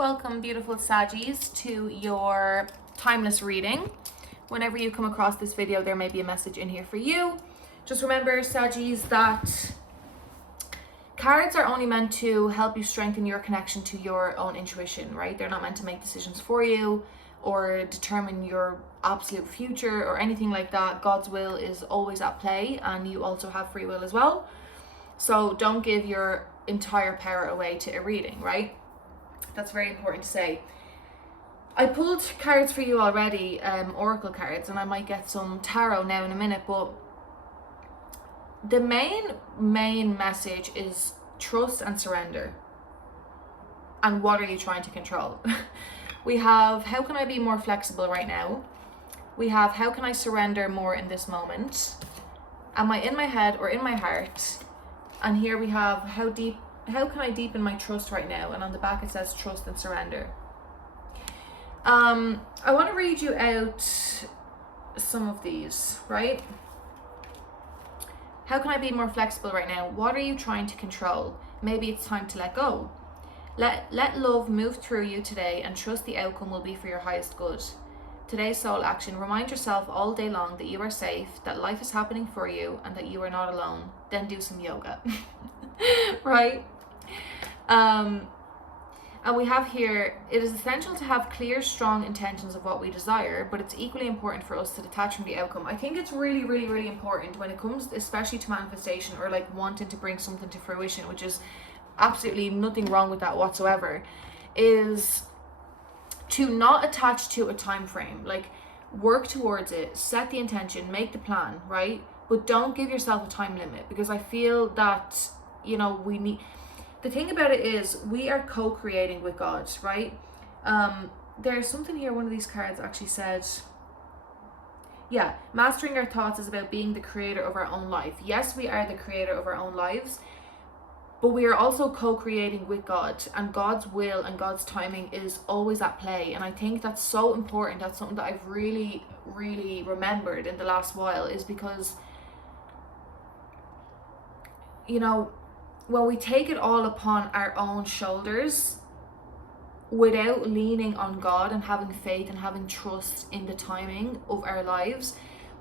Welcome, beautiful Saggies, to your timeless reading. Whenever you come across this video, there may be a message in here for you. Just remember, Saggies, that cards are only meant to help you strengthen your connection to your own intuition, right? They're not meant to make decisions for you or determine your absolute future or anything like that. God's will is always at play, and you also have free will as well. So don't give your entire power away to a reading, right? That's very important to say. I pulled cards for you already, oracle cards, and I might get some tarot now in a minute, but the main message is trust and surrender. And what are you trying to control? We have, how can I be more flexible right now? We have, how can I surrender more in this moment? Am I in my head or in my heart? And here we have, how can I deepen my trust right now? And on the back it says trust and surrender. I want to read you out some of these, right? How can I be more flexible right now? What are you trying to control? Maybe it's time to let go. Let love move through you today and trust the outcome will be for your highest good. Today's soul action, remind yourself all day long that you are safe, that life is happening for you, and that you are not alone. Then do some yoga. Right? And we have here, it is essential to have clear, strong intentions of what we desire, but it's equally important for us to detach from the outcome. I think it's really, really, really important when it comes especially to manifestation or like wanting to bring something to fruition, which is absolutely nothing wrong with that whatsoever, is to not attach to a time frame. Like, work towards it, set the intention, make the plan, right? But don't give yourself a time limit, because I feel that, you know, we need, the thing about it is we are co-creating with God, right? There's something here, one of these cards actually said, yeah, mastering our thoughts is about being the creator of our own life. Yes, we are the creator of our own lives, but we are also co-creating with God, and God's will and God's timing is always at play. And I think that's so important. That's something that I've really, really remembered in the last while, is because, you know, when we take it all upon our own shoulders without leaning on God and having faith and having trust in the timing of our lives,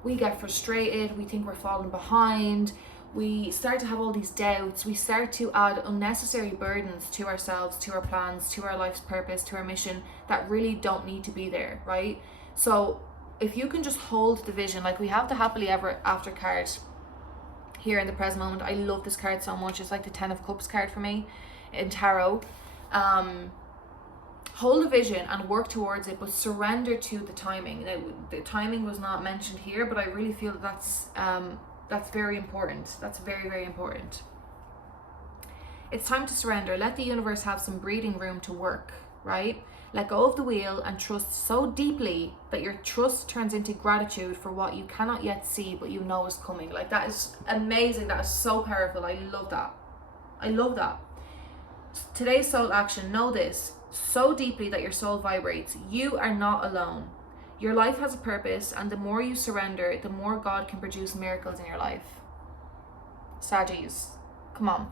we get frustrated, we think we're falling behind, we start to have all these doubts, we start to add unnecessary burdens to ourselves, to our plans, to our life's purpose, to our mission, that really don't need to be there, right? So if you can just hold the vision, like we have the happily ever after card here in the present moment. I love this card so much. It's like the 10 of Cups card for me in tarot. Hold the vision and work towards it, but surrender to the timing. Now, the timing was not mentioned here, but I really feel that that's very important. That's very, very important. It's time to surrender. Let the universe have some breathing room to work, right? Let go of the wheel and trust so deeply that your trust turns into gratitude for what you cannot yet see, but you know is coming. Like, that is amazing. That is so powerful. I love that. I love that. Today's soul action, know this so deeply that your soul vibrates. You are not alone. Your life has a purpose, and the more you surrender, the more God can produce miracles in your life. Saggies, come on,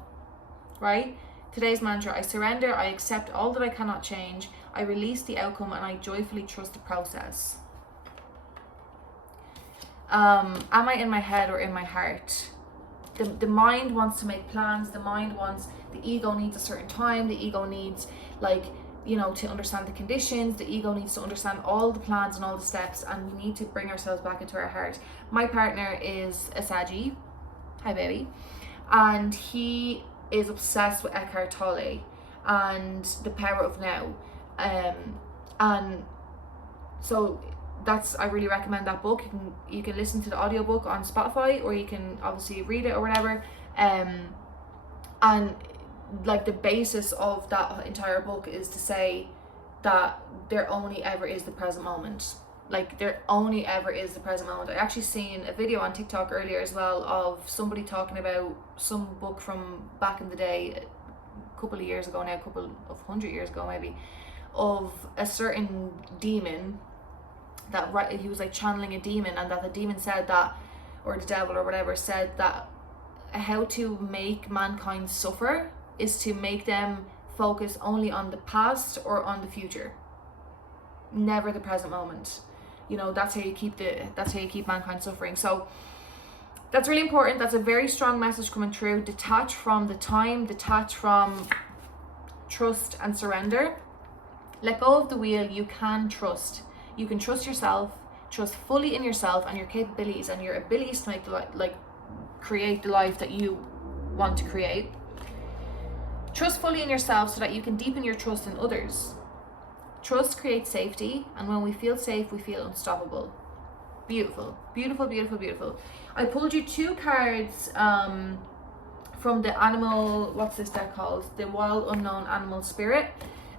right? Today's mantra, I surrender, I accept all that I cannot change, I release the outcome, and I joyfully trust the process. Am I in my head or in my heart? The mind wants to make plans, the ego needs a certain time, the ego needs, like, you know, to understand the conditions, the ego needs to understand all the plans and all the steps, and we need to bring ourselves back into our heart. My partner is a Saggy, hi baby, and he is obsessed with Eckhart Tolle and the power of now, and so that's, I really recommend that book. You can listen to the audiobook on Spotify, or you can obviously read it or whatever, and like the basis of that entire book is to say that there only ever is the present moment. Like, there only ever is the present moment. I actually seen a video on TikTok earlier as well of somebody talking about some book from back in the day, a couple of years ago now, a couple of 100 years ago maybe, of a certain demon that, right, he was like channeling a demon, and that the demon said that, or the devil or whatever, said that how to make mankind suffer is to make them focus only on the past or on the future, never the present moment. You know, that's how you keep mankind suffering. So that's really important. That's a very strong message coming through. Detach from the time, detach from trust and surrender. Let go of the wheel. You can trust. You can trust yourself, trust fully in yourself and your capabilities and your abilities to make create the life that you want to create. Trust fully in yourself so that you can deepen your trust in others. Trust creates safety, and when we feel safe, we feel unstoppable. Beautiful, beautiful, beautiful, beautiful. I pulled you 2 cards from the animal, what's this deck called? The Wild Unknown Animal Spirit.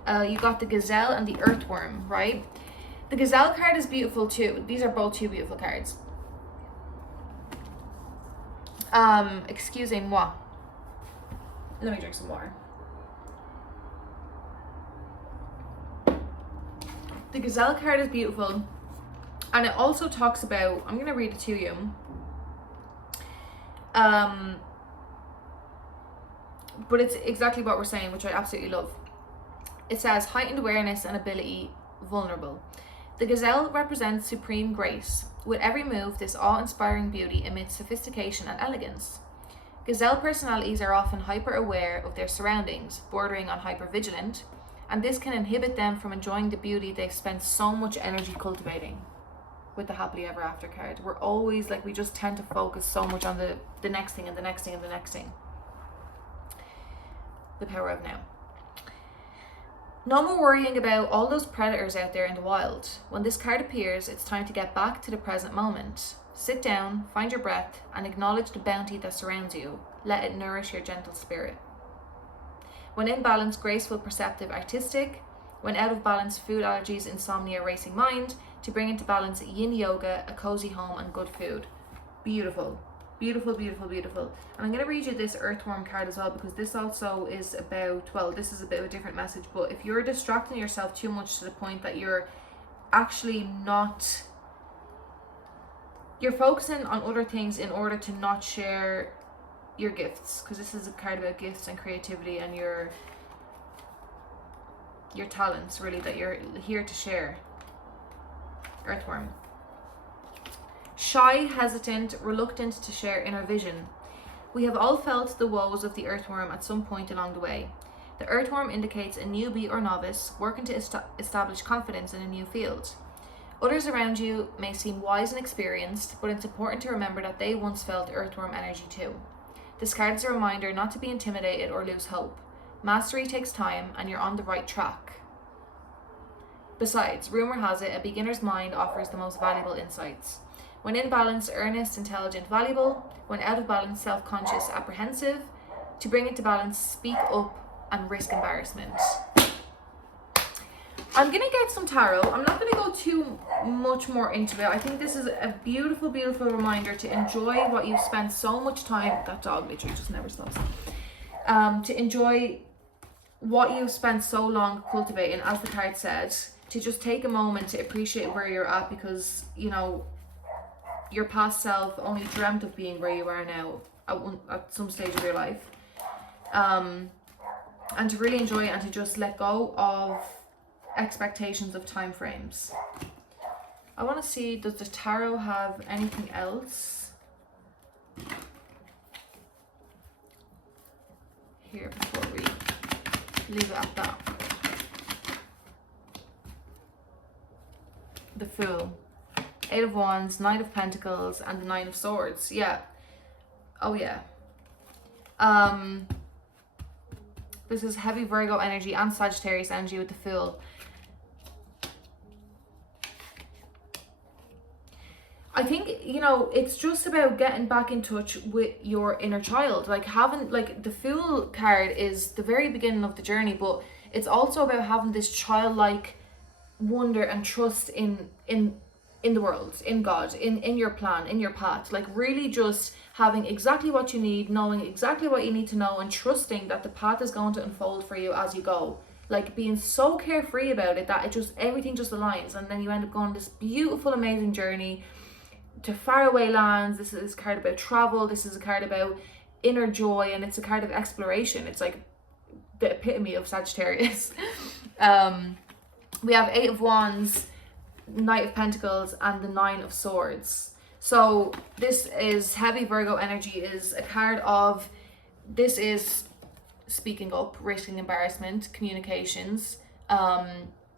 You got the Gazelle and the Earthworm, right? The Gazelle card is beautiful too. These are both 2 beautiful cards. Excusez-moi. Let me drink some water. The Gazelle card is beautiful. And it also talks about, I'm going to read it to you. But it's exactly what we're saying, which I absolutely love. It says, heightened awareness and ability, vulnerable. The Gazelle represents supreme grace. With every move, this awe-inspiring beauty emits sophistication and elegance. Gazelle personalities are often hyper-aware of their surroundings, bordering on hyper-vigilant, and this can inhibit them from enjoying the beauty they've spent so much energy cultivating. With the happily ever after card, we're always we just tend to focus so much on the next thing and the next thing and the next thing. The power of now. No more worrying about all those predators out there in the wild. When this card appears, it's time to get back to the present moment. Sit down, find your breath, and acknowledge the bounty that surrounds you. Let it nourish your gentle spirit. When in balance, graceful, perceptive, artistic. When out of balance, food allergies, insomnia, racing mind. To bring into balance, yin yoga, a cozy home, and good food. Beautiful. Beautiful, beautiful, beautiful. And I'm going to read you this Earthworm card as well, because this also is about, well, this is a bit of a different message, but if you're distracting yourself too much to the point that you're actually not, you're focusing on other things in order to not share your gifts, because this is a card about gifts and creativity and your talents, really, that you're here to share. Earthworm. Shy, hesitant, reluctant to share inner vision. We have all felt the woes of the earthworm at some point along the way. The earthworm indicates a newbie or novice working to establish confidence in a new field. Others around you may seem wise and experienced, but it's important to remember that they once felt earthworm energy too. This card is a reminder not to be intimidated or lose hope. Mastery takes time, and you're on the right track. Besides, rumor has it, a beginner's mind offers the most valuable insights. When in balance, earnest, intelligent, valuable. When out of balance, self-conscious, apprehensive. To bring it to balance, speak up and risk embarrassment. I'm going to get some tarot. I'm not going to go too much more into it. I think this is a beautiful, beautiful reminder to enjoy what you've spent so much time, that dog literally just never stops, to enjoy what you've spent so long cultivating, as the card said, to just take a moment to appreciate where you're at, because, you know, your past self only dreamt of being where you are now at some stage of your life. And to really enjoy it and to just let go of expectations of time frames. I want to see, does the tarot have anything else here before we leave it at that? The Fool, 8 of Wands, Knight of Pentacles, and the 9 of Swords. Yeah. Oh yeah. This is heavy Virgo energy and Sagittarius energy with the Fool. I think, you know, it's just about getting back in touch with your inner child. Like having, like, the Fool card is the very beginning of the journey, but it's also about having this childlike wonder and trust in the world, in God, in your plan, in your path. Like really just having exactly what you need, knowing exactly what you need to know, and trusting that the path is going to unfold for you as you go. Like being so carefree about it that it just, everything just aligns, and then you end up going on this beautiful, amazing journey to faraway lands. This is a card about travel. This is a card about inner joy, and it's a card of exploration. It's like the epitome of Sagittarius. We have 8 of Wands, Knight of Pentacles, and the 9 of Swords. So this is heavy Virgo energy, is a card of, this is speaking up, risking embarrassment, communications,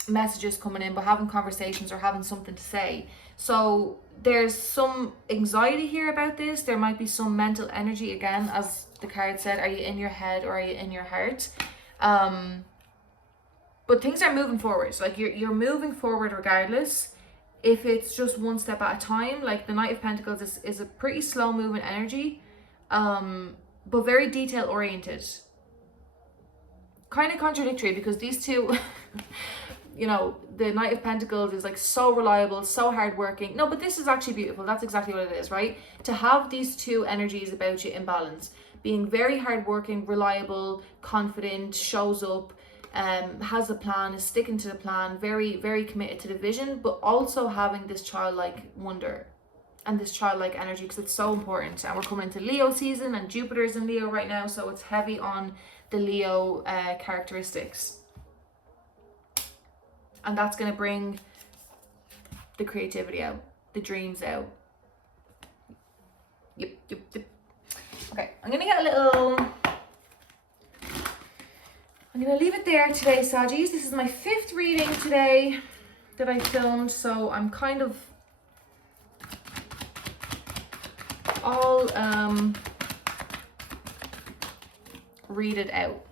messages coming in, but having conversations or having something to say. So there's some anxiety here about this. There might be some mental energy, again, as the card said. Are you in your head or are you in your heart? But things are moving forward. Like you're moving forward regardless. If it's just one step at a time, like the Knight of Pentacles is a pretty slow moving energy, but very detail oriented. Kind of contradictory, because these two, you know, the Knight of Pentacles is like so reliable, so hardworking. No, but this is actually beautiful. That's exactly what it is, right? To have these two energies about you in balance, being very hardworking, reliable, confident, shows up, has a plan, is sticking to the plan, very, very committed to the vision, but also having this childlike wonder and this childlike energy, because it's so important. And we're coming into Leo season, and Jupiter's in Leo right now, so it's heavy on the Leo characteristics. And that's going to bring the creativity out, the dreams out. Yep. Okay, I'm going to get a little... I'm going to leave it there today, Saggies. This is my 5th reading today that I filmed, so I'm kind of all read it out.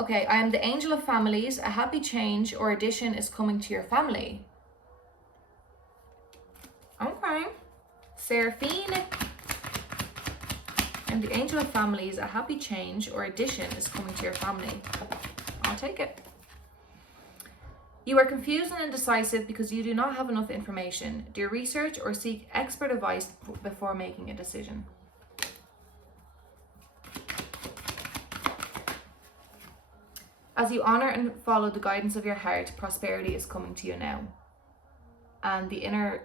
Okay, I am the angel of families. A happy change or addition is coming to your family. Okay. Seraphine. I'm the angel of families. A happy change or addition is coming to your family. I'll take it. You are confused and indecisive because you do not have enough information. Do research or seek expert advice before making a decision. As you honor and follow the guidance of your heart, prosperity is coming to you now. And the inner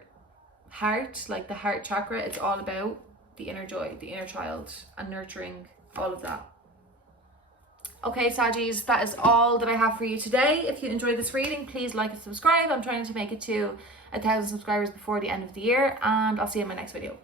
heart, like the heart chakra, it's all about the inner joy, the inner child, and nurturing all of that. Okay, Saggies, that is all that I have for you today. If you enjoyed this reading, please like and subscribe. I'm trying to make it to 1,000 subscribers before the end of the year, and I'll see you in my next video.